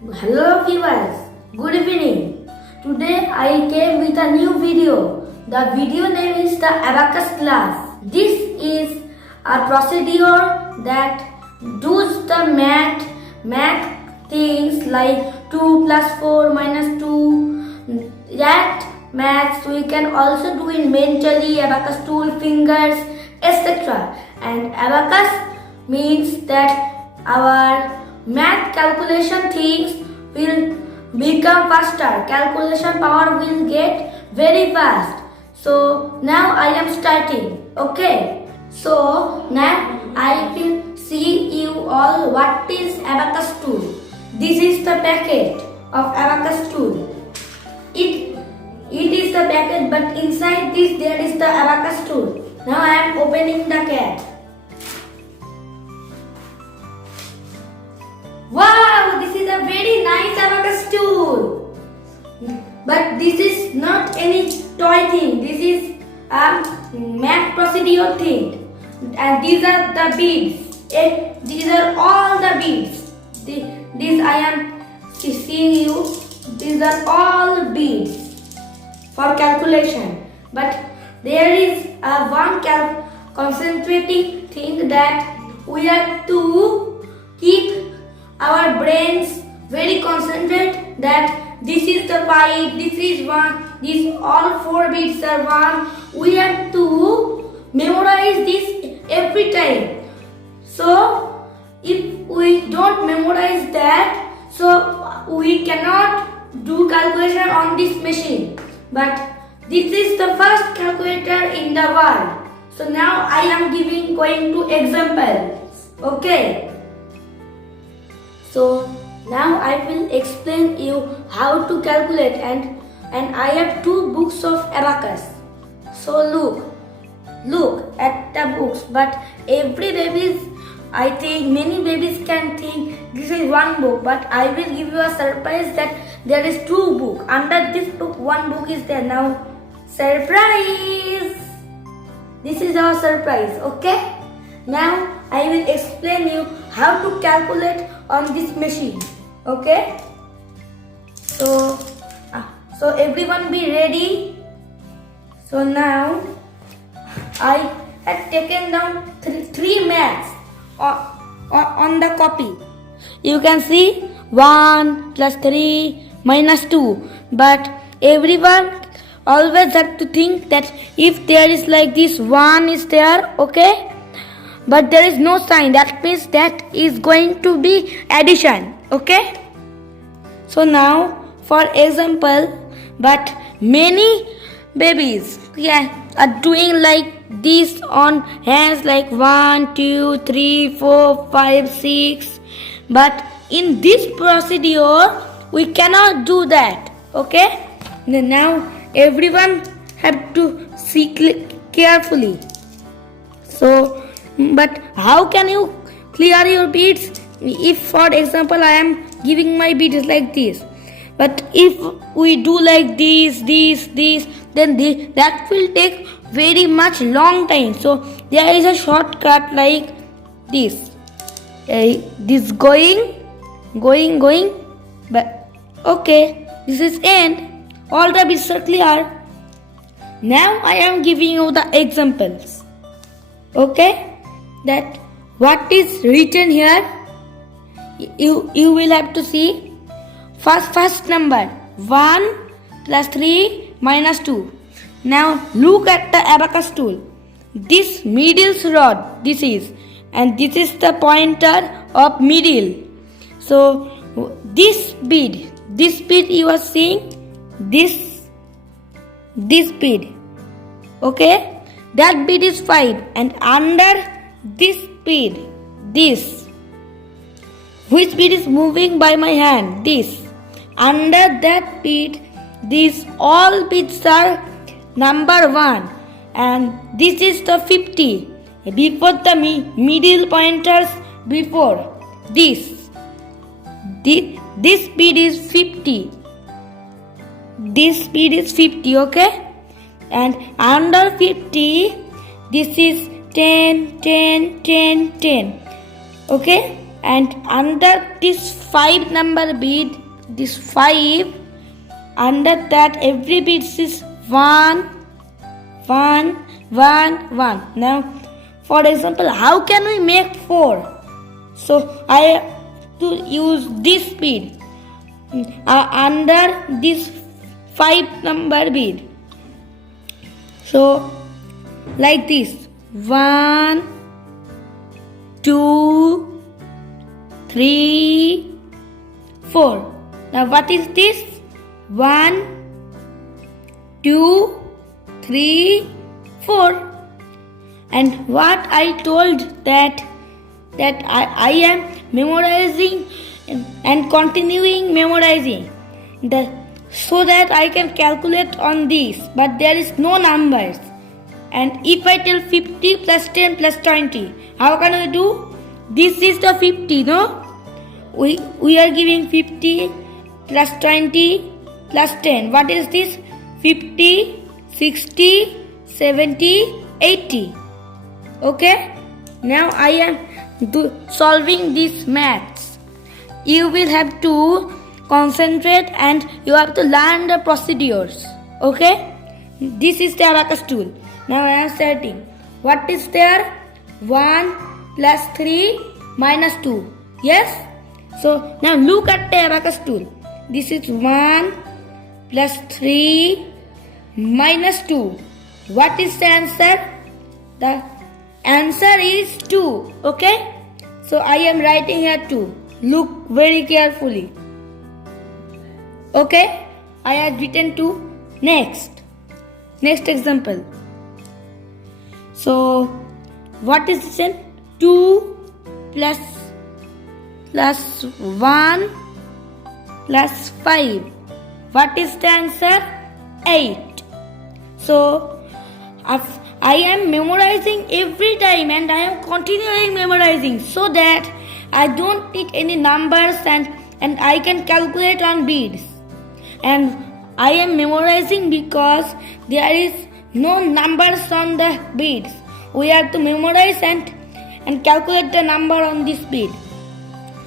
Hello viewers, good evening. Today I came with a new video. The video name is the Abacus class. This is a procedure that does the math things like 2 plus 4 minus 2. That maths we can also do in mentally, abacus tool, fingers, etc. And abacus means that our math calculation things will become faster. Calculation power will get very fast. So now I am starting. Okay. So now I will see you all what is abacus tool. This is the packet of abacus tool. It is the packet, but inside this there is the abacus tool. Now I am opening the cat. Wow, this is a very nice abacus tool. But this is not any toy thing. This is a math procedure thing. And these are the beads. These are all the beads. These I am seeing you. These are all beads for calculation. But there is a one concentrating thing that we have to keep our brains very concentrate that this is the pipe, this is one, these all four beads are one. We have to memorize this every time. So if we don't memorize that, so we cannot do calculation on this machine. But this is the first calculator in the world. So now I am going to examples. Okay. So now I will explain you how to calculate and I have two books of abacus. So look at the books, but every babies, I think many babies can think this is one book, but I will give you a surprise that there is two books. Under this book, one book is there. Now, surprise! This is our surprise, okay? Now I will explain you how to calculate on this machine, okay? So everyone be ready. So now I had taken down three maths on the copy. You can see 1 plus 3 minus 2. But everyone always have to think that if there is like this 1 is there, okay? But there is no sign. That means that is going to be addition, okay? So now for example, but many babies are doing like this on hands like 1, 2, 3, 4, 5, 6. But in this procedure, we cannot do that. Okay? Now everyone have to see carefully. So, but how can you clear your beads? If for example I am giving my beads like this. But if we do like this, then that will take very much long time. So there is a shortcut like this. This going. But okay, this is end. All the bits are clear. Now I am giving you the examples. Okay, that what is written here. You will have to see. First number 1 plus 3 minus 2. Now look at the abacus tool. This middle rod, this is, and this is the pointer of middle. So this bead you are seeing, this bead, okay, that bead is 5, and under this bead, this, which bead is moving by my hand, this, under that bead, these all beads are number 1, and this is the 50. Before the middle pointers, before this bead is 50. This bead is 50, okay? And under 50, this is 10, 10, 10, 10. Okay? and under this 5 number bead, this 5, under that every bead is 1, 1, 1, 1. Now, for example, how can we make 4? So I have to use this bead under this 5 number bead. So like this, 1, 2, 3, 4. Now what is this? 1, 2, 3, 4. And what I told that I am memorizing and continuing memorizing so that I can calculate on this, but there is no numbers. And if I tell 50 plus 10 plus 20, how can we do? This is the 50, no? We are giving 50 plus 20 plus 10. What is this? 50, 60, 70, 80. Okay? Now I am solving these maths. You will have to concentrate and you have to learn the procedures. Okay? This is the abacus tool. Now I am starting. What is there? 1 plus 3 minus 2. Yes? So now look at the abacus tool. This is 1 plus 3 minus 2. What is the answer? The answer is 2. Okay? So I am writing here 2. Look very carefully. Okay? I have written 2. Next example. So what is this? 2 plus 1 plus 5. What is the answer? 8. So I am memorizing every time and I am continuing memorizing so that I don't need any numbers and I can calculate on beads. And I am memorizing because there is no numbers on the beads. We have to memorize and calculate the number on this bead.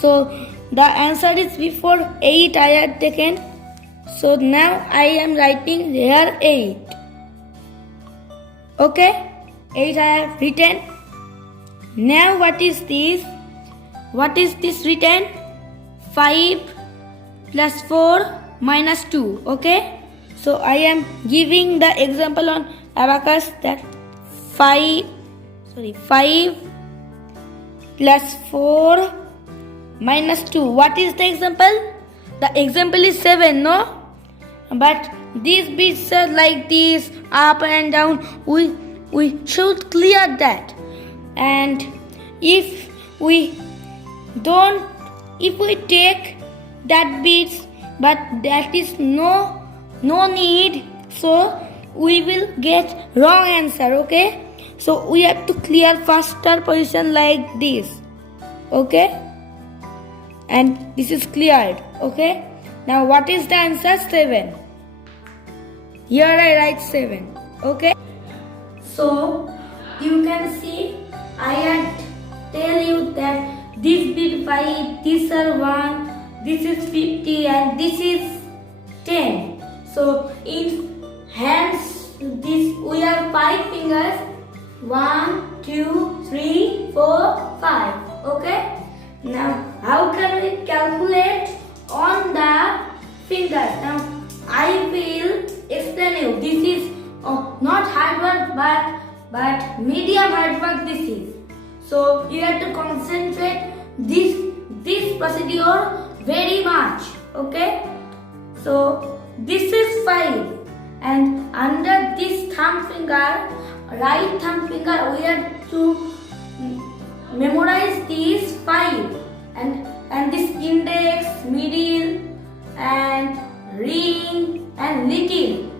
So the answer is before 8 I had taken. So now I am writing here 8. Okay? 8 I have written. Now what is this? What is this written? 5 plus 4 minus 2. Okay? So I am giving the example on abacus that 5 plus 4 minus 2. What is the example? The example is 7, no? But these beads are like this, up and down. We should clear that. And if we take that beads, but that is no need, so we will get wrong answer. Okay? So we have to clear faster position like this. Okay? And this is cleared. Okay? Now what is the answer? 7. Here I write 7. Okay? So you can see I had tell you that this bead 5, this are 1, this is 50 and this is 10. So in hands this we have 5 fingers. 1, 2, 3, 4, 5. Okay? Now how can we calculate on the fingers? Now I will explain you. This is not hard work but medium hard work this is. So you have to concentrate this procedure very much. Okay? So this is 5 and under this thumb finger, right thumb finger, we have to memorize these 5 and this index, middle and ring and little.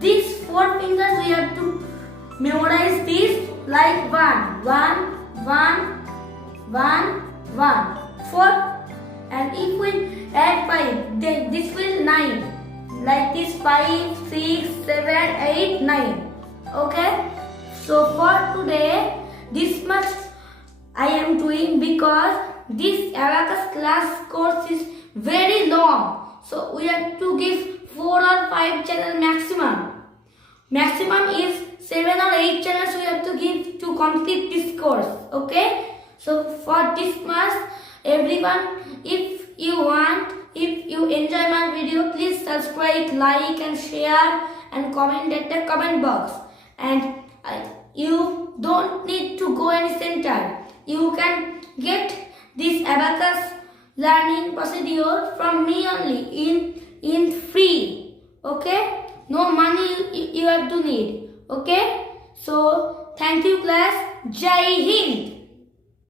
These 4 fingers we have to memorize this like 1, 1, 1, 1, 1, 4. And if we add 5, then this will 9. Like this 5, 6, 7, 8, 9. Okay? So for today, this much I am doing because this abacus class course is very long. So we have to give 4 or 5 channel maximum. Maximum is 7 or 8 channels we have to give to complete this course. Okay? So for this much, everyone, if you enjoy my video, please subscribe, like and share and comment at the comment box. And you don't need to go any center. You can get this abacus learning procedure from me only in free. Okay? No money you have to need. Okay? So thank you class. Jai Hind.